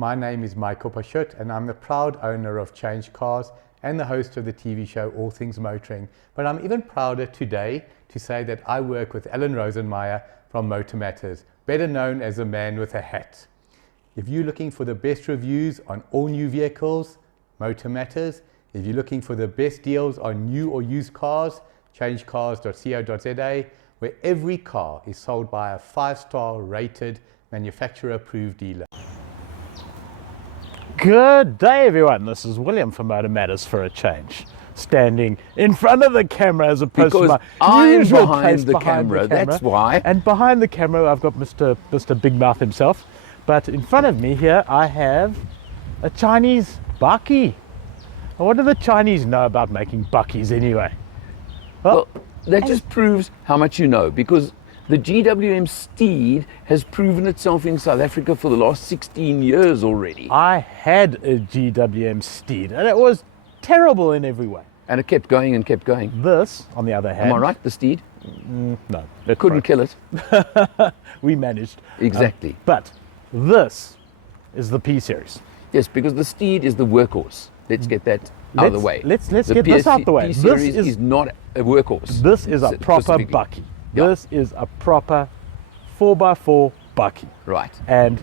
My name is Michael Pashut and I'm the proud owner of Change Cars and the host of the TV show All Things Motoring. But I'm even prouder today to say that I work with Alan Rosenmeyer from Motor Matters, better known as the man with a hat. If you're looking for the best reviews on all new vehicles, Motor Matters. If you're looking for the best deals on new or used cars, changecars.co.za, where every car is sold by a 5-star rated manufacturer approved dealer. Good day everyone, this is William from Motor Matters for a change. Standing in front of the camera as opposed because to my usual behind place the behind camera, the camera. that's why. And behind the camera I've got Mr. Big Mouth himself. But in front of me here I have a Chinese bakkie. What do the Chinese know about making bakkies anyway? Well, that just proves how much you know, because the GWM Steed has proven itself in South Africa for the last 16 years already. I had a GWM Steed and it was terrible in every way. And it kept going and kept going. This, on the other hand... Am I right, the Steed? No. Couldn't kill it. We managed. Exactly. But this is the P series. Yes, because the Steed is the workhorse. Let's get that out of the way. Let's get this out the way. P series is not a workhorse. This is a proper bakkie. Yeah. This is a proper 4x4 bakkie. Right. And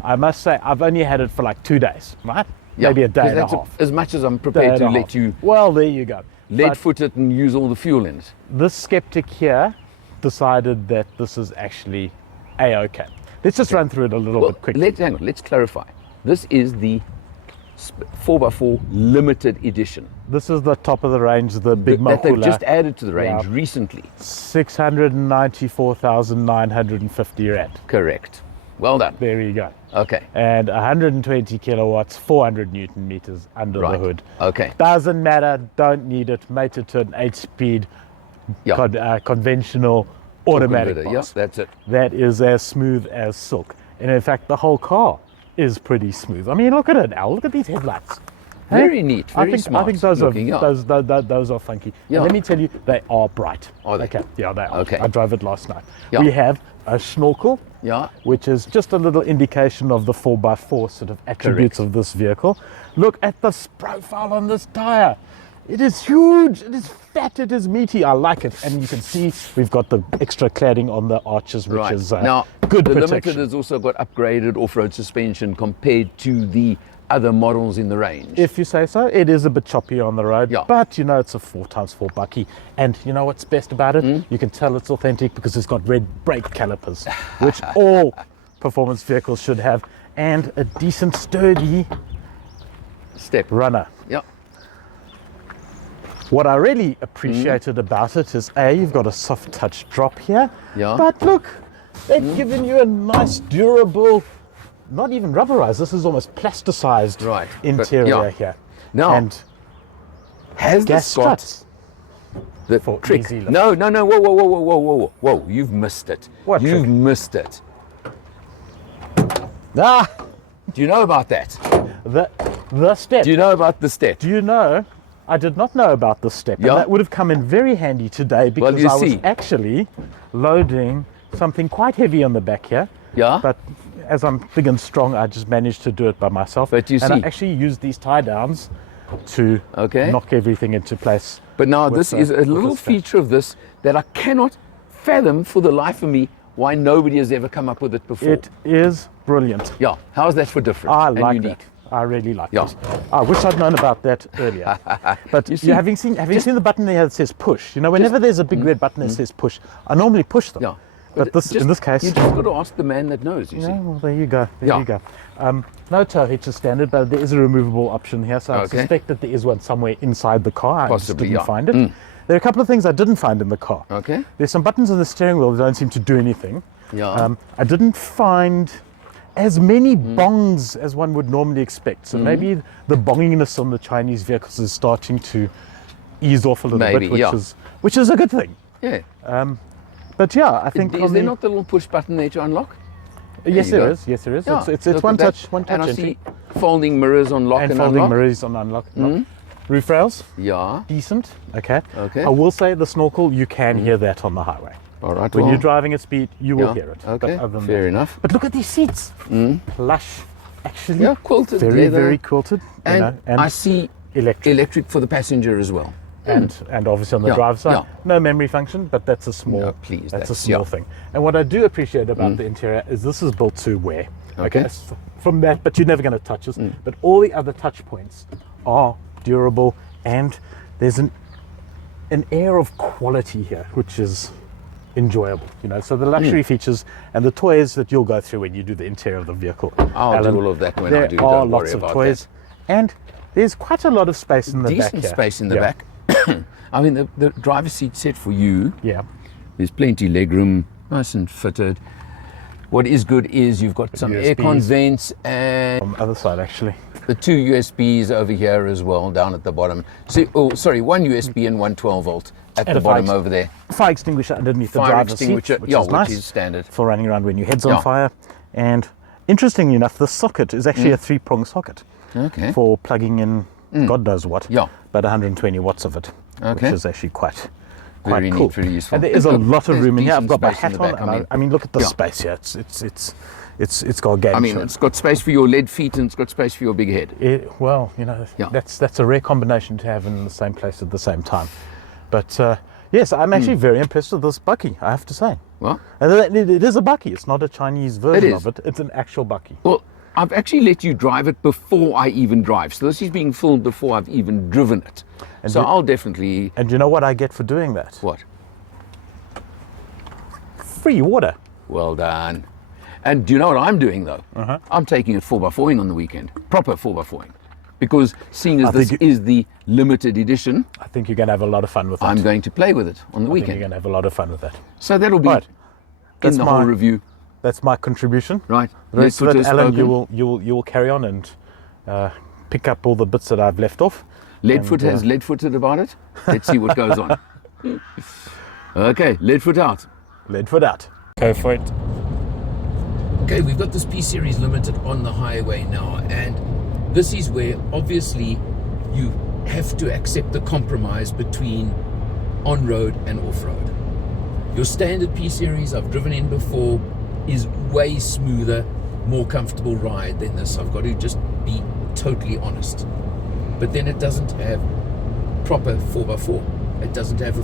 I must say, I've only had it for like 2 days, right? Yeah, maybe a day and a that's half. As much as I'm prepared to let you well, there you go. lead-foot it and use all the fuel in it. This skeptic here decided that this is actually A-OK. Let's just run through it a little bit quickly. Hang on, let's clarify. This is the 4x4 limited edition. This is the top of the range, the big that they've Makula. just added to the range recently. 694,950 rand. Correct. Well done. There you go. Okay. And 120 kilowatts, 400 Newton meters under the hood. Okay. Doesn't matter, don't need it. Mate it to an 8-speed conventional automatic box. Yeah, that's it. That is as smooth as silk. And in fact, the whole car is pretty smooth. I mean, look at it now. Look at these headlights. Very neat, very smart. I think those looking, those are funky. Yeah. And let me tell you, they are bright. Are they? Okay, yeah, they are. Okay. I drove it last night. Yeah. We have a snorkel, Yeah. which is just a little indication of the 4x4 sort of attributes of this vehicle. Look at this profile on this tire. It is huge, it is fat, it is meaty. I like it. And you can see we've got the extra cladding on the arches, which is now, good the protection. Limited has also got upgraded off-road suspension compared to the other models in the range. If you say so. It is a bit choppy on the road, but you know, it's a 4x4 bakkie. And you know what's best about it? You can tell it's authentic because it's got red brake calipers, which all performance vehicles should have, and a decent sturdy step runner. Yeah. What I really appreciated about it is you've got a soft touch drop here, Yeah. but look, they've given you a nice durable, not even rubberized, this is almost plasticized interior here. Now, and has gas this got struts the for trick? easy lift. No, whoa, you've missed it. What You've trick? missed it. Ah, Do you know about that? the step. Do you know about the step? Do you know? I did not know about this step, and that would have come in very handy today because I was actually loading something quite heavy on the back here. Yeah. But as I'm big and strong, I just managed to do it by myself. But you and see, I actually used these tie downs to knock everything into place. But now this is a little feature of this that I cannot fathom for the life of me why nobody has ever come up with it before. It is brilliant. Yeah. How is that for different? I and like unique? that. I really like it. I wish I'd known about that earlier. But having seen the button there that says push, you know, whenever there's a big red button that says push, I normally push them. Yeah. But in this case, you just got to ask the man that knows. You see. Well, there you go. There you go. No tow hitch is standard, but there is a removable option here, so I suspect that there is one somewhere inside the car. Possibly, I just didn't find it. There are a couple of things I didn't find in the car. Okay. There's some buttons on the steering wheel that don't seem to do anything. Yeah. I didn't find as many bongs as one would normally expect. So maybe the bonginess on the Chinese vehicles is starting to ease off a little bit, which is a good thing. Yeah. But yeah, I think is there not the little push button there to unlock? Yes, there is. Yes, there is. Yeah. It's one touch And I entry. see folding mirrors on lock and folding unlock. mirrors on unlock. Roof rails. Yeah. Decent. Okay. Okay. I will say the snorkel, you can hear that on the highway. All right. When you're driving at speed, you will hear it. Okay. But other than Fair that. enough. But look at these seats. Plush actually Yeah, quilted very, leather. very quilted. You And, know, and I see electric. for the passenger as well. And obviously on the Yeah, driver's side, yeah. no memory function, but that's a small, No, please, that's a that's- small yeah. thing. And what I do appreciate about the interior is this is built to wear. Okay. s- From that, but you're never going to touch this. But all the other touch points are durable, and there's an air of quality here, which is enjoyable. You know, so the luxury features and the toys that you'll go through when you do the interior of the vehicle. I'll do all of that when I do. There are Don't lots worry of about toys, and there's quite a lot of space in the back Decent here. space in the Yeah. back. I mean, the driver's seat set for you. Yeah. There's plenty leg room, nice and fitted. What is good is you've got some USBs. aircon vents and On the other side, actually. the 2 USBs over here as well, down at the bottom. So, one USB and one 12 volt at And the a bottom fire- over there. Fire extinguisher underneath the Fire driver's extinguisher, seat, which yeah, is nice which is standard. for running around when your head's on Yeah. fire. And interestingly enough, the socket is actually a 3-prong socket Okay. for plugging in God knows what. Yeah. But 120 watts of it, Okay. which is actually quite Very cool. neat, very useful. And there is a lot of There's room in here. I've decent got my space in hat the on. back, And I mean, look at the yeah. space here. It's got game. I mean, it's got space for your lead feet and it's got space for your big head. Well, you know, Yeah. that's a rare combination to have in the same place at the same time. But yes, I'm actually very impressed with this bakkie, I have to say. Well, And it is a bakkie. It's not a Chinese version is. of it. It's an actual bakkie. well, I've actually let you drive it before I even drive. So this is being filmed before I've even driven it. And So you- I'll definitely... And you know what I get for doing that? What? Free water. Well done. And do you know what I'm doing though? I'm taking it 4x4ing on the weekend. Proper 4x4ing. Because seeing as I this think is the limited edition, I think you're going to have a lot of fun with that. I'm going to play with it on the I think you're weekend. going to have a lot of fun with that. So that'll be Right. in That's the whole my- review. That's my contribution. Right. The rest of Leadfoot it, has Alan, spoken. you will carry on and pick up all the bits that I've left off. Leadfoot and, has lead-footed about it. Let's see what goes on. Okay, Leadfoot out. Leadfoot out. Go for it. Okay, we've got this P-Series Limited on the highway now, and this is where obviously you have to accept the compromise between on-road and off-road. Your standard P-Series I've driven in before is way smoother, more comfortable ride than this. I've got to just be totally honest. But then it doesn't have proper 4x4. It doesn't have a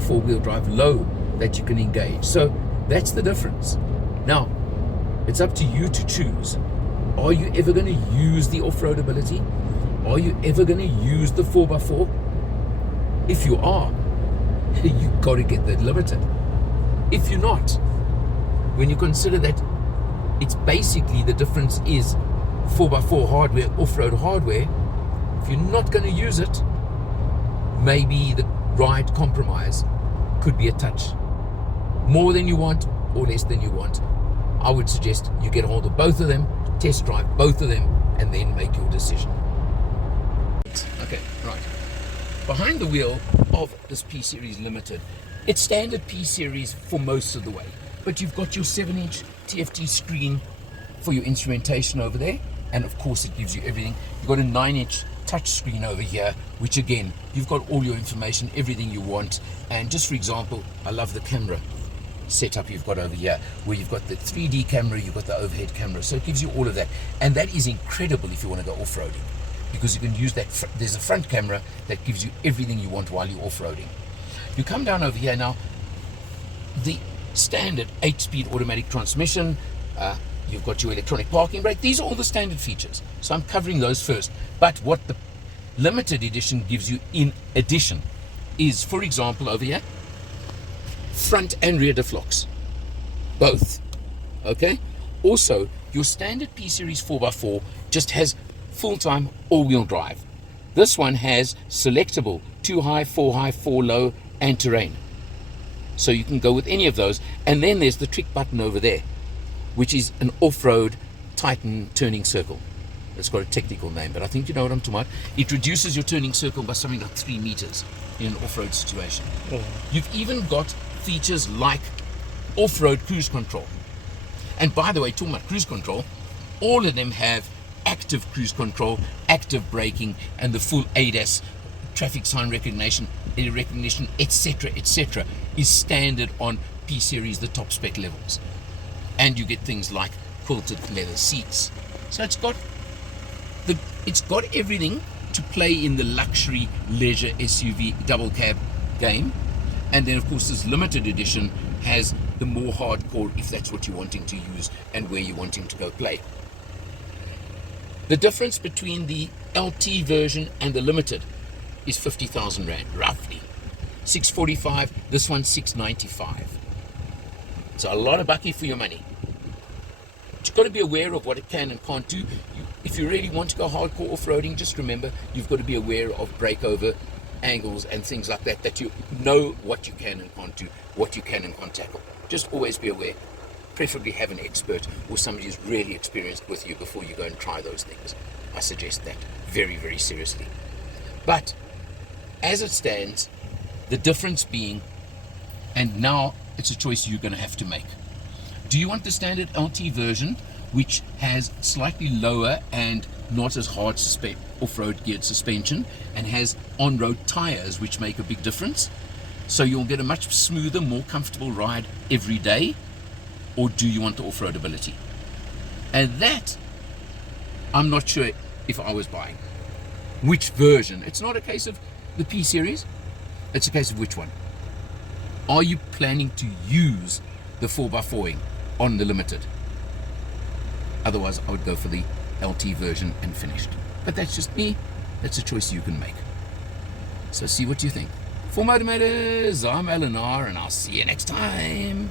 four-wheel drive low that you can engage. So that's the difference. Now, it's up to you to choose. Are you ever going to use the off-road ability? Are you ever going to use the 4x4? If you are, you've got to get that limited. If you're not, when you consider that it's basically the difference is 4x4 hardware, off-road hardware, if you're not going to use it, maybe the ride compromise could be a touch more than you want or less than you want. I would suggest you get a hold of both of them, test drive both of them, and then make your decision. Okay, right. Behind the wheel of this P-Series Limited, it's standard P-Series for most of the way, but you've got your 7-inch TFT screen for your instrumentation over there, and of course it gives you everything. You've got a 9-inch touch screen over here, which again, you've got all your information, everything you want. And just for example, I love the camera setup you've got over here, where you've got the 3D camera, you've got the overhead camera, so it gives you all of that. And that is incredible if you want to go off-roading, because you can use that. There's a front camera that gives you everything you want while you're off-roading. You come down over here now, the standard 8-speed automatic transmission, you've got your electronic parking brake. These are all the standard features, so I'm covering those first. But what the limited edition gives you in addition is, for example, over here, front and rear diff locks, both. Okay. Also, your standard P-Series 4x4 just has full-time all-wheel drive. This one has selectable 2 high, 4 high, 4 low, and terrain. So you can go with any of those. And then there's the trick button over there, which is an off-road Titan turning circle. It's got a technical name, but I think you know what I'm talking about. It reduces your turning circle by something like 3 meters in an off-road situation. You've even got features like off-road cruise control. And by the way, talking about cruise control, all of them have active cruise control, active braking, and the full ADAS, traffic sign recognition, etc., is standard on P-Series, the top spec levels. And you get things like quilted leather seats, So it's got everything to play in the luxury leisure SUV double cab game. And then of course this limited edition has the more hardcore, if that's what you're wanting to use and where you're wanting to go play. The difference between the LT version and the limited is 50,000 Rand, roughly. 645, this one's 695. So a lot of bakkie for your money. But you've got to be aware of what it can and can't do. If you really want to go hardcore off-roading, just remember you've got to be aware of breakover angles and things like that, that you know what you can and can't do, what you can and can't tackle. Just always be aware. Preferably have an expert or somebody who's really experienced with you before you go and try those things. I suggest that very, very seriously. But as it stands, the difference being, and now it's a choice you're going to have to make. Do you want the standard LT version, which has slightly lower and not as hard off-road geared suspension and has on-road tires, which make a big difference? So you'll get a much smoother, more comfortable ride every day? Or do you want the off-road ability? And that, I'm not sure if I was buying. Which version? It's not a case of the P series, it's a case of which one. Are you planning to use the 4x4ing on the limited? Otherwise, I would go for the LT version and finished. But that's just me. That's a choice you can make. So see what you think. For Motivators, I'm Eleanor, and I'll see you next time.